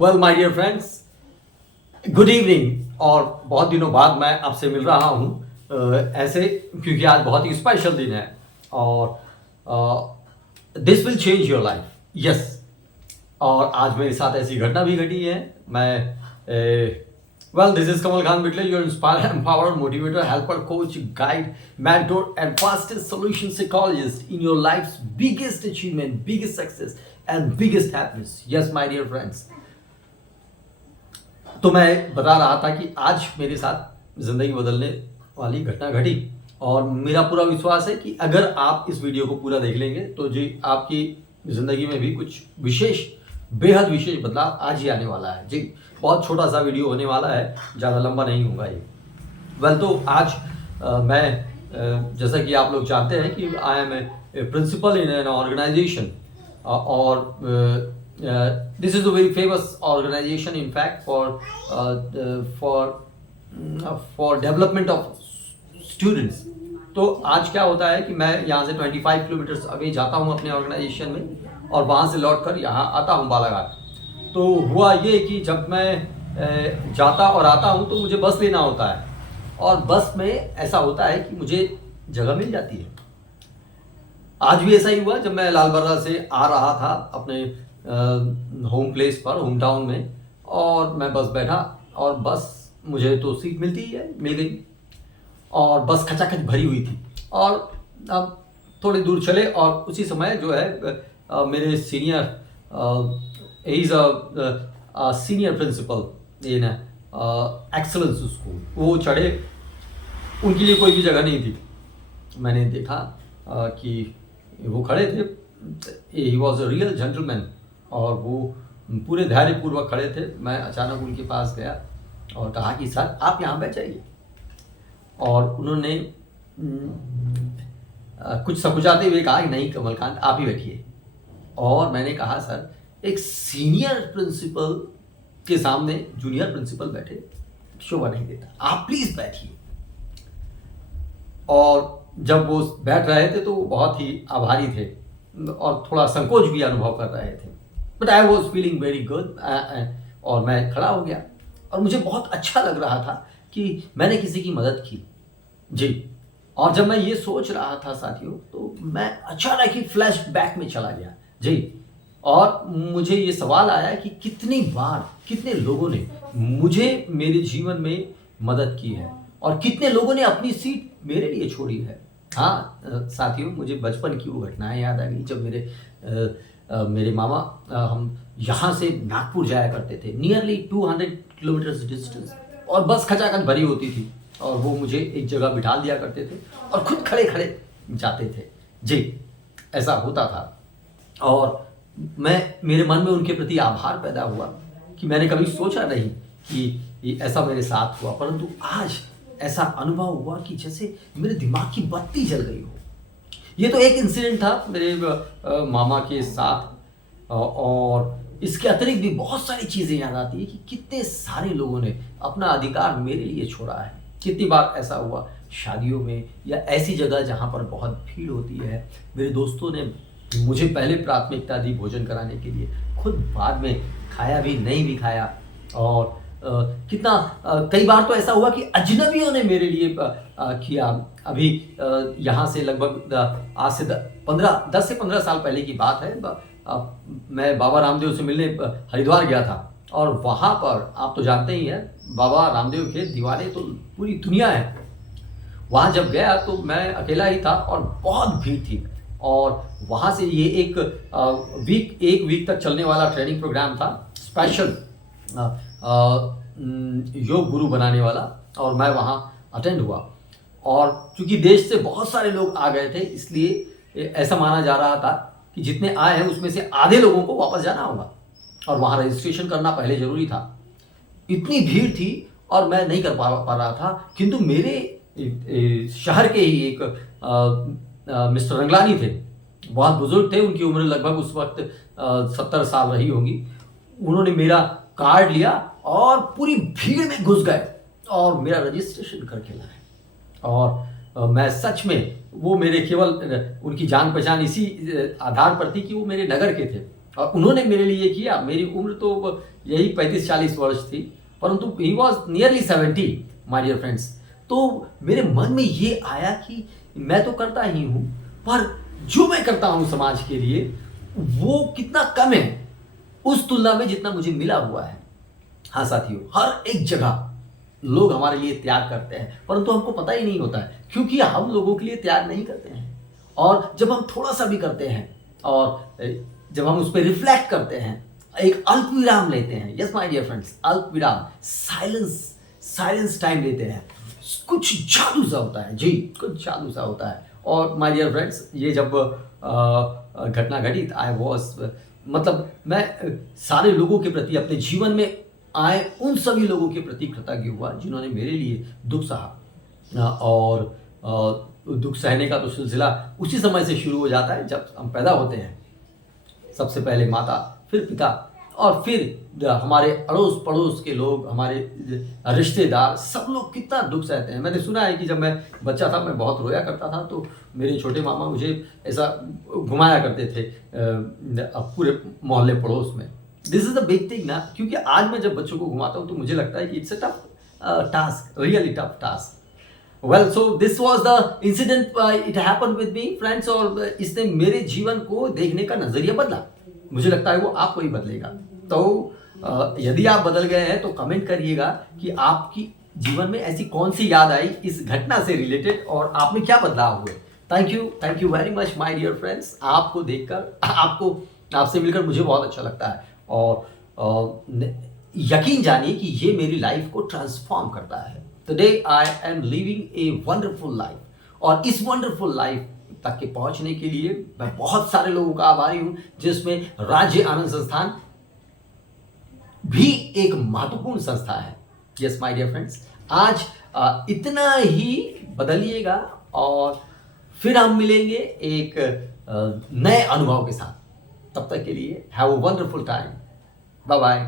Well my dear friends, good evening. और बहुत दिनों बाद मैं आपसे मिल रहा हूँ ऐसे, क्योंकि आज बहुत ही स्पेशल दिन है और this will change your life. Yes, और आज मेरे साथ ऐसी घटना भी घटी है। मैं well, this is Kamal Khan बिटले, your inspire, empower, motivator, helper, coach, guide, mentor and fastest solution psychologist in your life's biggest achievement, biggest success and biggest happiness. Yes, my dear friends. तो मैं बता रहा था कि आज मेरे साथ ज़िंदगी बदलने वाली घटना घटी और मेरा पूरा विश्वास है कि अगर आप इस वीडियो को पूरा देख लेंगे तो जी आपकी ज़िंदगी में भी कुछ विशेष, बेहद विशेष बदलाव आज ही आने वाला है। जी, बहुत छोटा सा वीडियो होने वाला है, ज़्यादा लंबा नहीं होगा ये। वेल, तो आज मैं जैसा कि आप लोग जानते हैं कि I am a principal in an organisation और this is a very famous organization in fact for development of students. तो आज क्या होता है कि मैं यहाँ से 25 किलोमीटर्स अवे जाता हूँ अपने ऑर्गेनाइजेशन में और वहाँ से लौटकर यहाँ आता हूँ बालाघाट। तो हुआ ये कि जब मैं जाता और आता हूँ तो मुझे बस लेना होता है और बस में ऐसा होता है कि मुझे जगह मिल जाती है। आज भी ऐसा ही हुआ जब मैं लालबर्रा से आ रहा था अपने होम प्लेस पर, होम टाउन में, और मैं बस बैठा और बस मुझे तो सीट मिल गई और बस खचाखच भरी हुई थी। और अब थोड़ी दूर चले और उसी समय जो है मेरे senior is a senior principal in excellence school, वो चढ़े। उनके लिए कोई भी जगह नहीं थी। मैंने देखा कि वो खड़े थे, he was a real gentleman और वो पूरे धैर्यपूर्वक खड़े थे। मैं अचानक उनके पास गया और कहा कि सर आप यहाँ बैठ जाइए। और उन्होंने कुछ सकुचाते हुए कहा कि नहीं कमलकांत, आप ही बैठिए। और मैंने कहा सर, एक सीनियर प्रिंसिपल के सामने जूनियर प्रिंसिपल बैठे शोभा नहीं देता, आप प्लीज बैठिए। और जब वो बैठ रहे थे तो वो बहुत ही आभारी थे और थोड़ा संकोच भी अनुभव कर रहे थे। But I was feeling very good और मैं खड़ा हो गया और मुझे बहुत अच्छा लग रहा था कि मैंने किसी की मदद की। जी, और जब मैं ये सोच रहा था साथियों, तो मैं अचानक ही फ्लैश बैक में चला गया। जी, और मुझे ये सवाल आया कि कितनी बार, कितने लोगों ने मुझे मेरे जीवन में मदद की है और कितने लोगों ने अपनी सीट मेरे लिए छोड़ी है। हाँ साथियों, मुझे बचपन की वो घटनाएं याद आ गई जब मेरे मामा, हम यहाँ से नागपुर जाया करते थे, नियरली 200 किलोमीटर्स डिस्टेंस, और बस खचाखच भरी होती थी और वो मुझे एक जगह बिठा दिया करते थे और खुद खड़े खड़े जाते थे। जी, ऐसा होता था और मेरे मन में उनके प्रति आभार पैदा हुआ कि मैंने कभी सोचा नहीं कि ऐसा मेरे साथ हुआ, परंतु आज ऐसा अनुभव हुआ कि जैसे मेरे दिमाग की बत्ती जल गई हो। ये तो एक इंसिडेंट था मेरे मामा के साथ और इसके अतिरिक्त भी बहुत सारी चीज़ें याद आती है कि कितने सारे लोगों ने अपना अधिकार मेरे लिए छोड़ा है। कितनी बार ऐसा हुआ शादियों में या ऐसी जगह जहाँ पर बहुत भीड़ होती है, मेरे दोस्तों ने मुझे पहले प्राथमिकता दी भोजन कराने के लिए, खुद बाद में खाया भी नहीं भी खाया। और कई बार तो ऐसा हुआ कि अजनबियों ने मेरे लिए किया। अभी यहाँ से लगभग आज से 10 से 15 साल पहले की बात है। मैं बाबा रामदेव से मिलने हरिद्वार गया था और वहाँ पर आप तो जानते ही हैं, बाबा रामदेव के दीवाने तो पूरी दुनिया है। वहाँ जब गया तो मैं अकेला ही था और बहुत भीड़ थी और वहाँ से ये एक वीक तक चलने वाला ट्रेनिंग प्रोग्राम था, स्पेशल योग गुरु बनाने वाला, और मैं वहाँ अटेंड हुआ। और चूंकि देश से बहुत सारे लोग आ गए थे, इसलिए ऐसा माना जा रहा था कि जितने आए हैं उसमें से आधे लोगों को वापस जाना होगा और वहाँ रजिस्ट्रेशन करना पहले जरूरी था। इतनी भीड़ थी और मैं नहीं कर पा रहा था, किंतु मेरे शहर के ही एक मिस्टर रंगलानी थे, बहुत बुजुर्ग थे, उनकी उम्र लगभग उस वक्त 70 साल रही होगी। उन्होंने मेरा कार्ड लिया और पूरी भीड़ में घुस गए और मेरा रजिस्ट्रेशन करके लाए। और मैं सच में, वो मेरे केवल उनकी जान पहचान इसी आधार पर थी कि वो मेरे नगर के थे और उन्होंने मेरे लिए किया। मेरी उम्र तो यही 35-40 वर्ष थी, परंतु he was nearly 70 my dear friends. तो मेरे मन में ये आया कि मैं तो करता ही हूँ, पर जो मैं करता हूँ समाज के लिए वो कितना कम है उस तुलना में जितना मुझे मिला हुआ है। हाँ साथियों, हर एक जगह लोग हमारे लिए त्याग करते हैं, परंतु हमको पता ही नहीं होता है, क्योंकि हम लोगों के लिए त्याग नहीं करते हैं। और जब हम थोड़ा सा भी करते हैं और जब हम उस पर रिफ्लेक्ट करते हैं, एक अल्प विराम लेते हैं, यस माय डियर फ्रेंड्स, अल्प विराम, साइलेंस टाइम लेते हैं, कुछ जादू सा होता है जी, कुछ जादू सा होता है। और माय डियर फ्रेंड्स, ये जब घटना घटी, आई वॉज मतलब मैं सारे लोगों के प्रति, अपने जीवन में आए उन सभी लोगों के प्रति कृतज्ञ हुआ जिन्होंने मेरे लिए दुख सहा। और दुख सहने का तो सिलसिला उसी समय से शुरू हो जाता है जब हम पैदा होते हैं। सबसे पहले माता, फिर पिता, और फिर हमारे अड़ोस पड़ोस के लोग, हमारे रिश्तेदार, सब लोग कितना दुख सहते हैं। मैंने सुना है कि जब मैं बच्चा था मैं बहुत रोया करता था, तो मेरे छोटे मामा मुझे ऐसा घुमाया करते थे पूरे मोहल्ले पड़ोस में। This is the big thing ना, क्योंकि आज मैं जब बच्चों को घुमाता हूँ तो मुझे लगता है कि it's a tough task, really tough task. Well, so this was the incident, it happened with me friends, और इसने मेरे जीवन को देखने का नजरिया बदला। मुझे लगता है वो आपको ही बदलेगा। तो यदि आप बदल गए हैं तो कमेंट करिएगा कि आपकी जीवन में ऐसी कौन सी याद आई इस घटना से रिलेटेड, और आप में क्या बदलाव हुए। Thank you very much my dear friends. आपको देखकर, आपसे मिलकर मुझे बहुत अच्छा लगता है, और यकीन जानिए कि ये मेरी लाइफ को ट्रांसफॉर्म करता है। Today I am living a wonderful life, और इस वंडरफुल लाइफ तक के पहुंचने के लिए मैं बहुत सारे लोगों का आभारी हूं, जिसमें राज्य आनंद संस्थान भी एक महत्वपूर्ण संस्था है। यस माय डियर फ्रेंड्स, आज इतना ही बदलिएगा, और फिर हम मिलेंगे एक नए अनुभव के साथ। तब तक के लिए have a wonderful time. Bye bye.